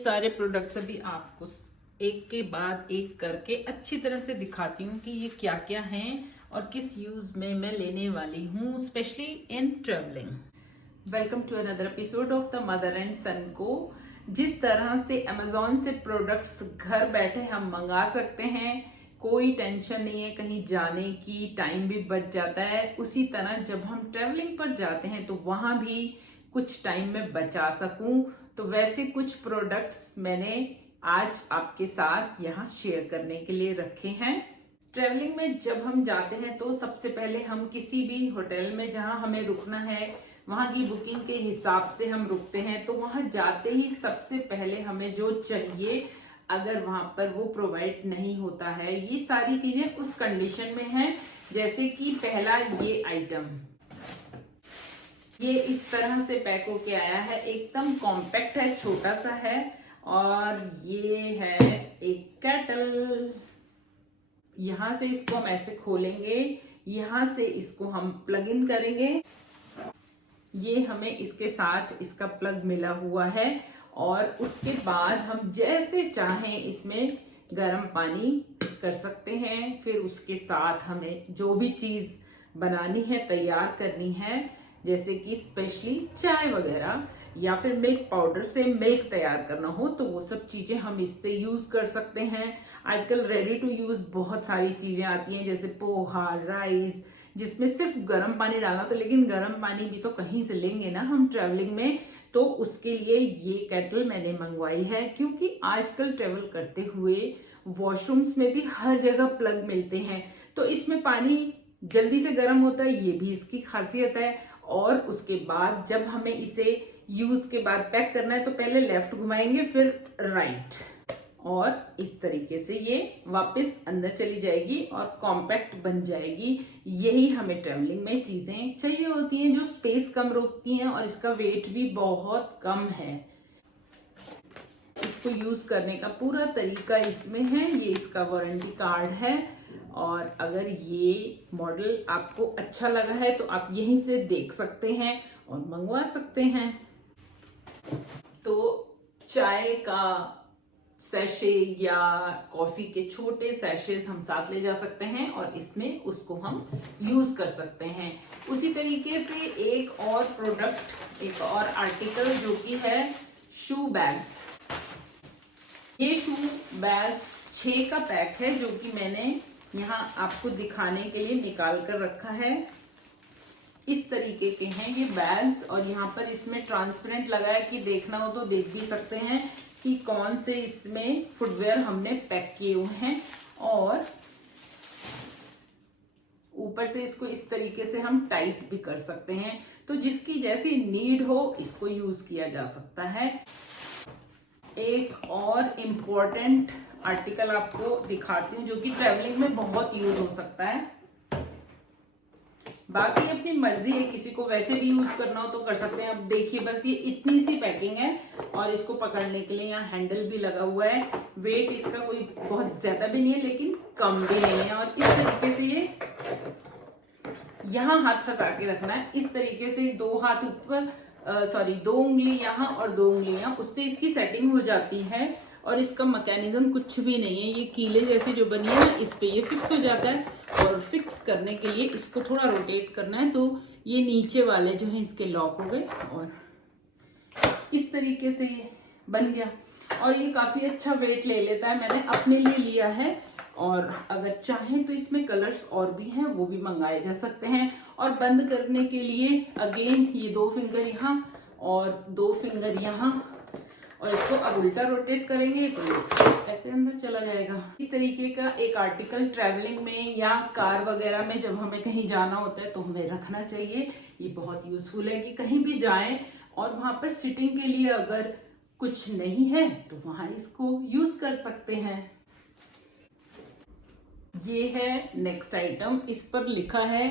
सारे प्रोडक्ट्स अभी आपको एक के बाद एक करके अच्छी तरह से दिखाती हूँ कि ये क्या क्या हैं और किस यूज में मैं लेने वाली हूँ, specially in travelling. Welcome to another episode of the mother and son को। जिस तरह से अमेजोन से प्रोडक्ट्स घर बैठे हम मंगा सकते हैं, कोई टेंशन नहीं है कहीं जाने की, टाइम भी बच जाता है। उसी तरह जब हम ट्रेवलिंग पर जाते हैं तो वहां भी कुछ टाइम में बचा सकूं, तो वैसे कुछ प्रोडक्ट्स मैंने आज आपके साथ यहाँ शेयर करने के लिए रखे हैं। ट्रेवलिंग में जब हम जाते हैं तो सबसे पहले हम किसी भी होटल में जहाँ हमें रुकना है वहां की बुकिंग के हिसाब से हम रुकते हैं। तो वहां जाते ही सबसे पहले हमें जो चाहिए, अगर वहां पर वो प्रोवाइड नहीं होता है, ये सारी चीजें उस कंडीशन में हैं। जैसे कि पहला ये आइटम, ये इस तरह से पैक होके आया है, एकदम कॉम्पैक्ट है, छोटा सा है। और ये है एक केटल। यहां से इसको हम ऐसे खोलेंगे, यहां से इसको हम प्लग इन करेंगे। ये हमें इसके साथ इसका प्लग मिला हुआ है और उसके बाद हम जैसे चाहें इसमें गर्म पानी कर सकते हैं। फिर उसके साथ हमें जो भी चीज बनानी है, तैयार करनी है, जैसे कि स्पेशली चाय वगैरह या फिर मिल्क पाउडर से मिल्क तैयार करना हो, तो वो सब चीजें हम इससे यूज कर सकते हैं। आजकल रेडी टू यूज बहुत सारी चीजें आती हैं, जैसे पोहा, राइस, जिसमें सिर्फ गर्म पानी डालना। तो लेकिन गर्म पानी भी तो कहीं से लेंगे ना हम ट्रेवलिंग में, तो उसके लिए ये केटल मैंने मंगवाई है। क्योंकि आजकल ट्रेवल करते हुए वॉशरूम्स में भी हर जगह प्लग मिलते हैं, तो इसमें पानी जल्दी से गर्म होता है, ये भी इसकी खासियत है। और उसके बाद जब हमें इसे यूज के बाद पैक करना है तो पहले लेफ्ट घुमाएंगे, फिर राइट, और इस तरीके से ये वापस अंदर चली जाएगी और कॉम्पैक्ट बन जाएगी। यही हमें ट्रेवलिंग में चीजें चाहिए होती हैं, जो स्पेस कम रोकती हैं और इसका वेट भी बहुत कम है। इसको यूज करने का पूरा तरीका इसमें है, ये इसका वारंटी कार्ड है। और अगर ये मॉडल आपको अच्छा लगा है तो आप यहीं से देख सकते हैं और मंगवा सकते हैं। तो चाय का सैशे या कॉफी के छोटे सैशेज हम साथ ले जा सकते हैं और इसमें उसको हम यूज कर सकते हैं। उसी तरीके से एक और प्रोडक्ट, एक और आर्टिकल जो कि है शू बैग्स। ये शू बैग्स 6 का पैक है, जो कि मैंने यहाँ आपको दिखाने के लिए निकाल कर रखा है। इस तरीके के हैं ये बैग्स, और यहाँ पर इसमें ट्रांसपेरेंट लगा है कि देखना हो तो देख भी सकते हैं कि कौन से इसमें फुटवेयर हमने पैक किए हुए हैं। और ऊपर से इसको इस तरीके से हम टाइट भी कर सकते हैं, तो जिसकी जैसी नीड हो इसको यूज किया जा सकता है। एक और इम्पोर्टेंट आर्टिकल आपको दिखाती हूँ, जो कि ट्रैवलिंग में बहुत यूज हो सकता है। बाकी अपनी मर्जी है, किसी को वैसे भी यूज करना हो तो कर सकते हैं। अब देखिए, बस ये इतनी सी पैकिंग है और इसको पकड़ने के लिए यहाँ हैंडल भी लगा हुआ है। वेट इसका कोई बहुत ज्यादा भी नहीं है लेकिन कम भी नहीं है। और इस तरीके से ये यहाँ हाथ फंसा के रखना है, इस तरीके से 2 हाथ ऊपर, 2 उंगली यहाँ और 2 उंगली यहाँ, उससे इसकी सेटिंग हो जाती है। और इसका मैकेनिज्म कुछ भी नहीं है, ये कीले जैसी जो बनी है ना, इस पे ये फिक्स हो जाता है। और फिक्स करने के लिए इसको थोड़ा रोटेट करना है, तो ये नीचे वाले जो हैं इसके लॉक हो गए और इस तरीके से ये बन गया। और ये काफी अच्छा वेट ले लेता है, मैंने अपने लिए लिया है। और अगर चाहें तो इसमें कलर्स और भी हैं, वो भी मंगाए जा सकते हैं। और बंद करने के लिए अगेन ये 2 फिंगर यहाँ और 2 फिंगर यहाँ, और इसको अब उल्टा रोटेट करेंगे तो ऐसे अंदर चला जाएगा। इस तरीके का एक आर्टिकल ट्रैवलिंग में या कार वगैरह में जब हमें कहीं जाना होता है तो हमें रखना चाहिए। ये बहुत यूजफुल है कि कहीं भी जाएं और वहां पर सिटिंग के लिए अगर कुछ नहीं है तो वहां इसको यूज कर सकते हैं। ये है नेक्स्ट आइटम, इस पर लिखा है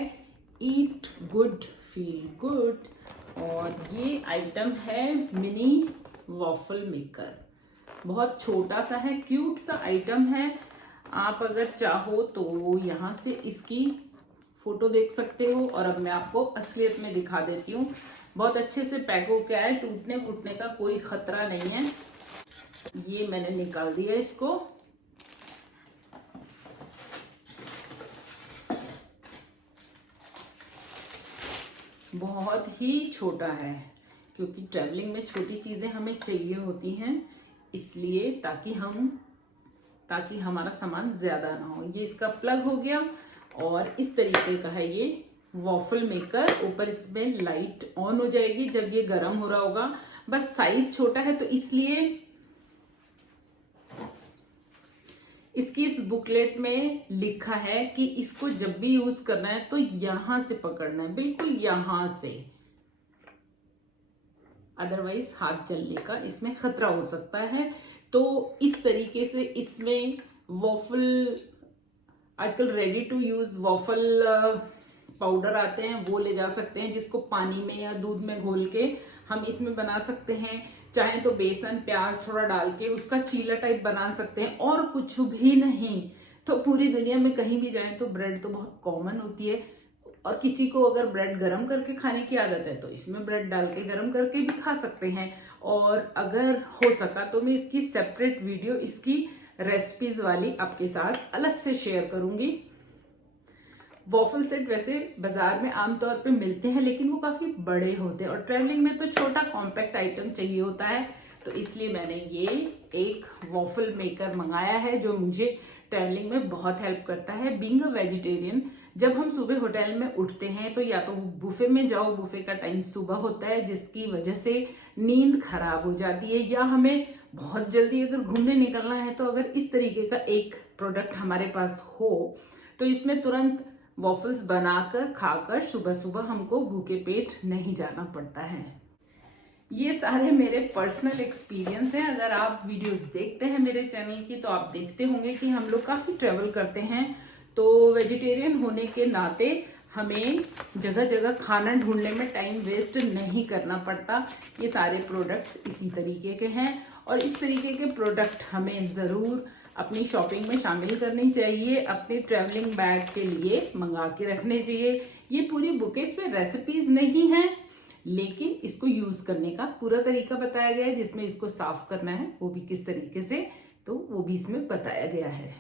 ईट गुड फील गुड। और ये आइटम है मिनी वॉफल मेकर। बहुत छोटा सा है, क्यूट सा आइटम है। आप अगर चाहो तो यहाँ से इसकी फोटो देख सकते हो। और अब मैं आपको असलियत में दिखा देती हूँ। बहुत अच्छे से पैक होके आया है, टूटने फूटने का कोई खतरा नहीं है। ये मैंने निकाल दिया इसको। बहुत ही छोटा है क्योंकि ट्रैवलिंग में छोटी चीजें हमें चाहिए होती हैं, इसलिए ताकि हमारा सामान ज्यादा ना हो। ये इसका प्लग हो गया और इस तरीके का है ये वॉफल मेकर। ऊपर इसमें लाइट ऑन हो जाएगी जब ये गर्म हो रहा होगा। बस साइज छोटा है तो इसलिए इसकी इस बुकलेट में लिखा है कि इसको जब भी यूज करना है तो यहां से पकड़ना है, बिल्कुल यहां से, अदरवाइज हाथ जलने का इसमें खतरा हो सकता है। तो इस तरीके से इसमें वॉफल, आजकल ready to use waffle powder आते हैं, वो ले जा सकते हैं, जिसको पानी में या दूध में घोल के हम इसमें बना सकते हैं। चाहे तो बेसन प्याज थोड़ा डाल के उसका चीला टाइप बना सकते हैं, और कुछ भी नहीं। तो पूरी दुनिया में कहीं भी जाएं तो ब्रेड तो बहुत कॉमन होती है, और किसी को अगर ब्रेड गरम करके खाने की आदत है तो इसमें ब्रेड डाल के गरम करके भी खा सकते हैं। और अगर हो सका तो मैं इसकी सेपरेट वीडियो, इसकी रेसिपीज वाली आपके साथ अलग से शेयर करूंगी। वॉफल सेट वैसे बाजार में आमतौर पे मिलते हैं, लेकिन वो काफी बड़े होते हैं और ट्रैवलिंग में तो छोटा कॉम्पैक्ट आइटम चाहिए होता है। तो इसलिए मैंने ये एक वॉफल मेकर मंगाया है जो मुझे ट्रैवलिंग में बहुत हेल्प करता है। बीइंग अ वेजिटेरियन, जब हम सुबह होटल में उठते हैं तो या तो बुफे में जाओ, बुफे का टाइम सुबह होता है जिसकी वजह से नींद खराब हो जाती है, या हमें बहुत जल्दी अगर घूमने निकलना है तो अगर इस तरीके का एक प्रोडक्ट हमारे पास हो तो इसमें तुरंत वॉफल्स बनाकर खाकर सुबह सुबह हमको भूखे पेट नहीं जाना पड़ता है। ये सारे मेरे पर्सनल एक्सपीरियंस हैं। अगर आप वीडियोस देखते हैं मेरे चैनल की तो आप देखते होंगे कि हम लोग काफी ट्रेवल करते हैं, तो वेजिटेरियन होने के नाते हमें जगह जगह खाना ढूंढने में टाइम वेस्ट नहीं करना पड़ता। ये सारे प्रोडक्ट्स इसी तरीके के हैं, और इस तरीके के प्रोडक्ट हमें जरूर अपनी शॉपिंग में शामिल करनी चाहिए, अपने ट्रैवलिंग बैग के लिए मंगा के रखने चाहिए। ये पूरी बुक है, इसमें रेसिपीज नहीं है, लेकिन इसको यूज करने का पूरा तरीका बताया गया है, जिसमें इसको साफ करना है वो भी किस तरीके से, तो वो भी इसमें बताया गया है।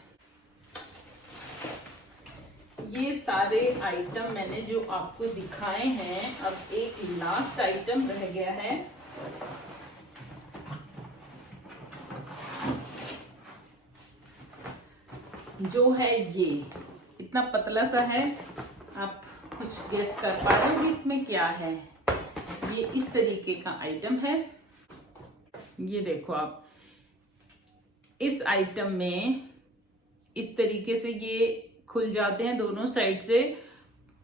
ये सारे आइटम मैंने जो आपको दिखाए हैं, अब एक लास्ट आइटम रह गया है। जो है ये इतना पतला सा है, आप कुछ गेस कर पा रहे हो इसमें क्या है। ये इस तरीके का आइटम है। ये देखो आप, इस आइटम में इस तरीके से ये खुल जाते हैं दोनों साइड से।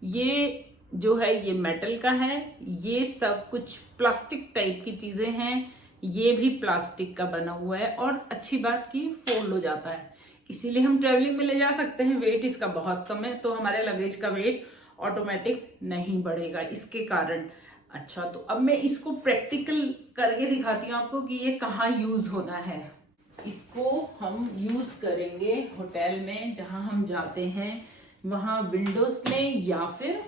ये जो है ये मेटल का है, ये सब कुछ प्लास्टिक टाइप की चीजें हैं। ये भी प्लास्टिक का बना हुआ है, और अच्छी बात की फोल्ड हो जाता है, इसीलिए हम ट्रैवलिंग में ले जा सकते हैं। वेट इसका बहुत कम है, तो हमारे लगेज का वेट ऑटोमेटिक नहीं बढ़ेगा इसके कारण। अच्छा, तो अब मैं इसको प्रैक्टिकल करके दिखाती हूँ आपको कि ये कहाँ यूज होना है। इसको हम यूज करेंगे होटल में, जहां हम जाते हैं वहां विंडोज में, या फिर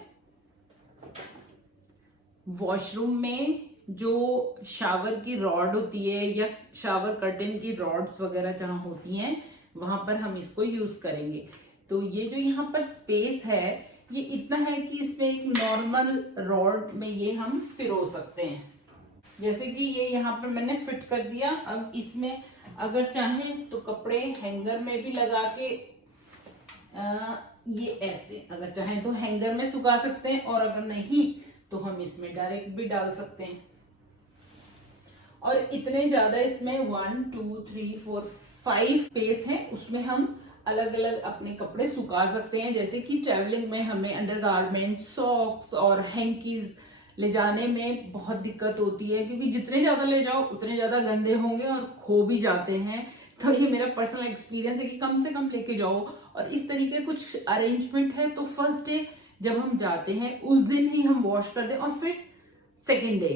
वॉशरूम में जो शावर की रॉड होती है या शावर कर्टन की रॉड्स वगैरह जहां होती हैं, वहां पर हम इसको यूज करेंगे। तो ये जो यहाँ पर स्पेस है ये इतना है कि इसमें एक नॉर्मल रॉड में ये हम पिरो सकते हैं। जैसे कि ये यहाँ पर मैंने फिट कर दिया। अब इसमें अगर चाहें तो कपड़े हैंगर में भी लगा के ये ऐसे, अगर चाहें तो हैंगर में सुखा सकते हैं, और अगर नहीं तो हम इसमें डायरेक्ट भी डाल सकते हैं। और इतने ज्यादा इसमें 1 2 3 4 5 स्पेस है, उसमें हम अलग अलग अपने कपड़े सुखा सकते हैं। जैसे कि ट्रैवलिंग में हमें अंडरगारमेंट, सॉक्स और हैंकीज ले जाने में बहुत दिक्कत होती है, क्योंकि जितने ज्यादा ले जाओ उतने ज्यादा गंदे होंगे और खो भी जाते हैं। तो ये मेरा पर्सनल एक्सपीरियंस है कि कम से कम लेके जाओ। और इस तरीके कुछ अरेंजमेंट है, तो फर्स्ट डे जब हम जाते हैं उस दिन ही हम वॉश कर दें, और फिर सेकेंड डे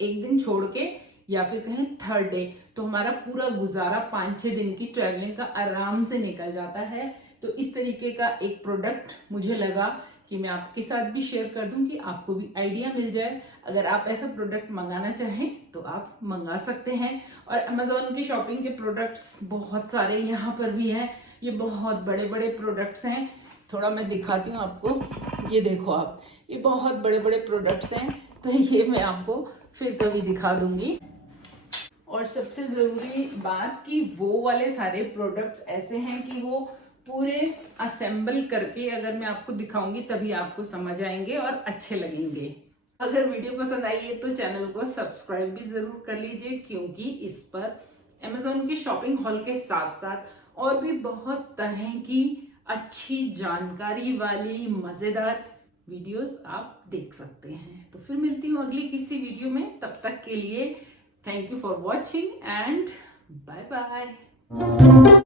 एक दिन छोड़ के, या फिर कहें थर्ड डे, तो हमारा पूरा गुजारा 5-6 दिन की ट्रैवलिंग का आराम से निकल जाता है। तो इस तरीके का एक प्रोडक्ट मुझे लगा कि मैं आपके साथ भी शेयर कर दूं कि आपको भी आइडिया मिल जाए। अगर आप ऐसा प्रोडक्ट मंगाना चाहें तो आप मंगा सकते हैं। और अमेजोन की शॉपिंग के प्रोडक्ट्स बहुत सारे यहाँ पर भी हैं। ये बहुत बड़े बड़े प्रोडक्ट्स हैं, थोड़ा मैं दिखाती हूँ आपको। ये देखो आप, ये बहुत बड़े बड़े प्रोडक्ट्स हैं, तो ये मैं आपको फिर कभी दिखा दूंगी। और सबसे ज़रूरी बात कि वो वाले सारे प्रोडक्ट्स ऐसे हैं कि वो पूरे असेंबल करके अगर मैं आपको दिखाऊंगी तभी आपको समझ आएंगे और अच्छे लगेंगे। अगर वीडियो पसंद आई है तो चैनल को सब्सक्राइब भी ज़रूर कर लीजिए, क्योंकि इस पर अमेजोन की शॉपिंग हॉल के साथ साथ और भी बहुत तरह की अच्छी जानकारी वाली मज़ेदार वीडियोस आप देख सकते हैं। तो फिर मिलती हूँ अगली किसी वीडियो में, तब तक के लिए thank you for watching and bye bye.